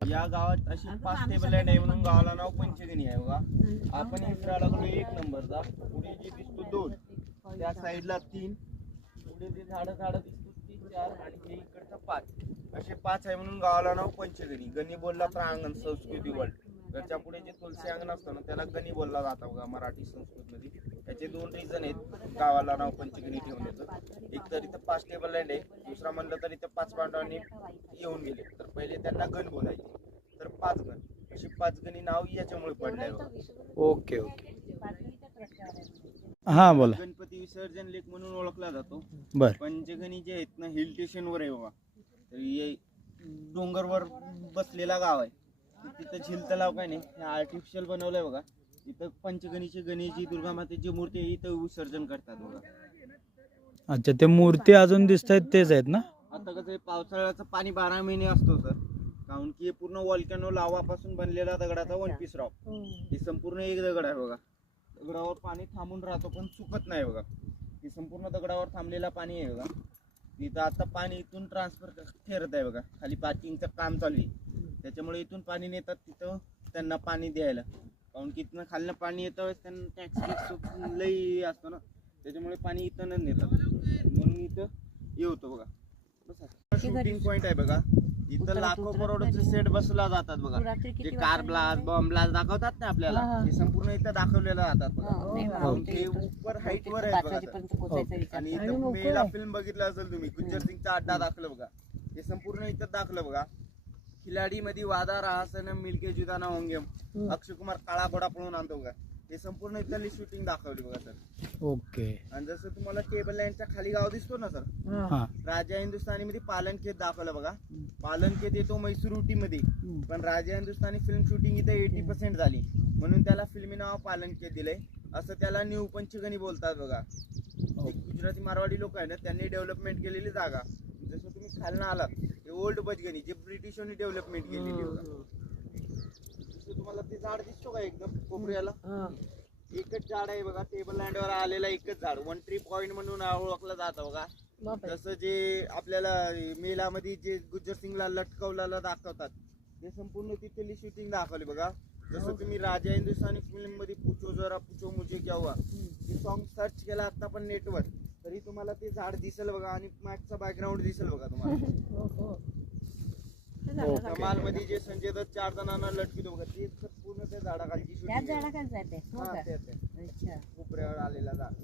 या गावात अशी 5 टेबल लँड आहे म्हणून गावाला नाव पंचगणी आहे बघा. आपण हे फिरायला लागलो 1 नंबरचा. पुढे जे दिसतो 2, त्या साईडला 3, पुढे जे झाडं दिसतो 3 4 आणि हे इकडचं 5. असे 5 आहे म्हणून गावाला नाव पंचगणी. गणी बोलला प्रांगण संस्कृती वर्ल्ड. त्याच्या पुढे जे तुलसी अंगण असतं ना त्याला गणी बोलला जातं बघा मराठी संस्कृतमध्ये. त्याचे 2 रिझन आहेत गावाला नाव पंचगणी ठेवण्याचं. एक तर इथं 5 टेबल लँड आहे, दुसरा म्हणलं तर इथं 5 पांडवांनी येऊन गेले तर पहिले त्यांना गण बोलायचे, तर 5 गण. अशी 5 गणी नाव याच्यामुळे पडलंय बघा. Okay okay. हा बोला. गणपती विसर्जन लेक म्हणून ओळखला जातो. बर. पंचगणी जे आहेत ना हिल स्टेशनवर आहे बघा. तर हे डोंगरवर बसलेला गाव आहे. तिथं झील तलाव काय नाही, हे आर्टिफिशियल बनवलंय बघा. इथं पंचगणीची गणेशजी दुर्गा मातेची मूर्ती आहे, इथं विसर्जन करतात बघा. अच्छा, ते मूर्ती अजून दिसत आहेत तेच आहेत ना? आता कसं पावसाळ्याचं पाणी 12 महिने असतो सर, कारण की हे पूर्ण वॉल्कॅनो लावापासून बनलेला दगडाचा 1 पीस रॉक. हे संपूर्ण एक दगड आहे बघा. दगडावर पाणी थांबून राहतो पण सुकत नाही बघा. हे संपूर्ण दगडावर थांबलेला पाणी आहे बघा. इथं आता पाणी इथून ट्रान्सफर फिरत आहे बघा. खाली पार्किंगचं काम चालू आहे, त्याच्यामुळे इथून पाणी नेतात तिथं त्यांना पाणी द्यायला. कारण की इथनं खालनं पाणी येतं, त्यांना टॅक्स लई असतो ना, त्याच्यामुळे पाणी इथं नेतात म्हणून इथं हे होतं बघा. शूटिंग पॉइंट आहे बघा. इथं लाखो करोडचे सेट बसला जातात बघा. जे कार ब्लास्ट बॉम्ब ब्लास्ट दाखवतात ना आपल्याला, हे संपूर्ण इथं दाखवलेलं जातात बघा. ते ऊपर हाईट वर आहे बघा. आणि इथं मेला फिल्म बघितलं असेल तुम्ही, गुज्जर सिंगचा अड्डा दाखवलं बघा. हे संपूर्ण इथं दाखवलं बघा. खिलाडी मध्ये वादा राहसन मिलके जुदाना होंगे, अक्षय कुमार काळा घोडा पळून आणतो बघा. हे संपूर्ण इथली शूटिंग दाखवली बघा सर. ओके. आणि जसं तुम्हाला टेबल लँडच्या खाली गाव दिसतो ना सर, राजा हिंदुस्थानी मध्ये पालनखेत दाखवलं बघा. पालनखेत येतो म्हैसूर उटी मध्ये, पण राजा हिंदुस्थानी फिल्म शूटिंग इथे 80% झाली म्हणून त्याला फिल्मी नाव पालनखेत दिलंय. असं त्याला न्यू पंचगणी बोलतात बघा. गुजराती मारवाडी लोक आहे ना, त्यांनी डेव्हलपमेंट केलेली जागा. जसं तुम्ही खालनं आलात, हे ओल्ड पंचगणी जे ब्रिटिशांनी डेव्हलपमेंट केलेली बघा. तुम्हाला ते झाड दिसतो का एकदम कोपऱ्याला, एकच झाड आहे बघा. टेबल लँडवर आलेला एकच झाड, 1 ट्री पॉइंट म्हणून ओळखलं जातं बघा. जसं जे आपल्याला मेलामध्ये जे गुज्जर सिंगला लटकवलेलं दाखवतात, ते संपूर्ण तिथली शूटिंग दाखवली बघा. जसं तुम्ही राजा हिंदुस्थानी फिल्म मध्ये पूछो जरा पूछो मुझे क्या हुआ, ते सॉन्ग सर्च केला आता पण नेटवर, तरी तुम्हाला ते झाड दिसेल बघा. आणि मागचा बॅकग्राऊंड दिसेल बघा तुम्हाला. कमाल मध्ये जे संजय दत्त 4 जणांना लटकितो बघा, ते पूर्ण त्या झाडाखालची शूटिंग. कोपऱ्यावर आलेला झाड.